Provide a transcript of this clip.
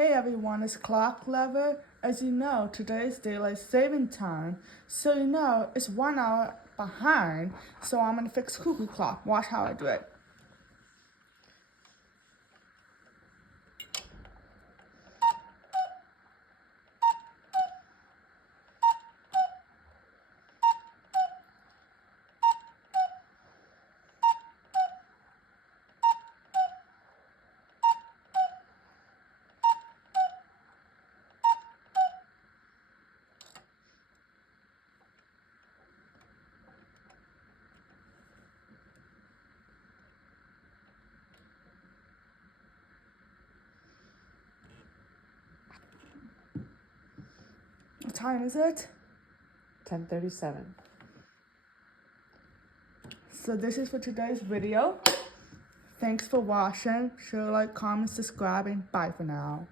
Hey everyone, it's Clock Lover. As you know, today is daylight saving time, so you know it's 1 hour behind. So I'm gonna fix cuckoo clock. Watch how I do it. What time is it? 10:37. So this is for today's video. Thanks for watching. Share, like, comment, subscribe, and bye for now.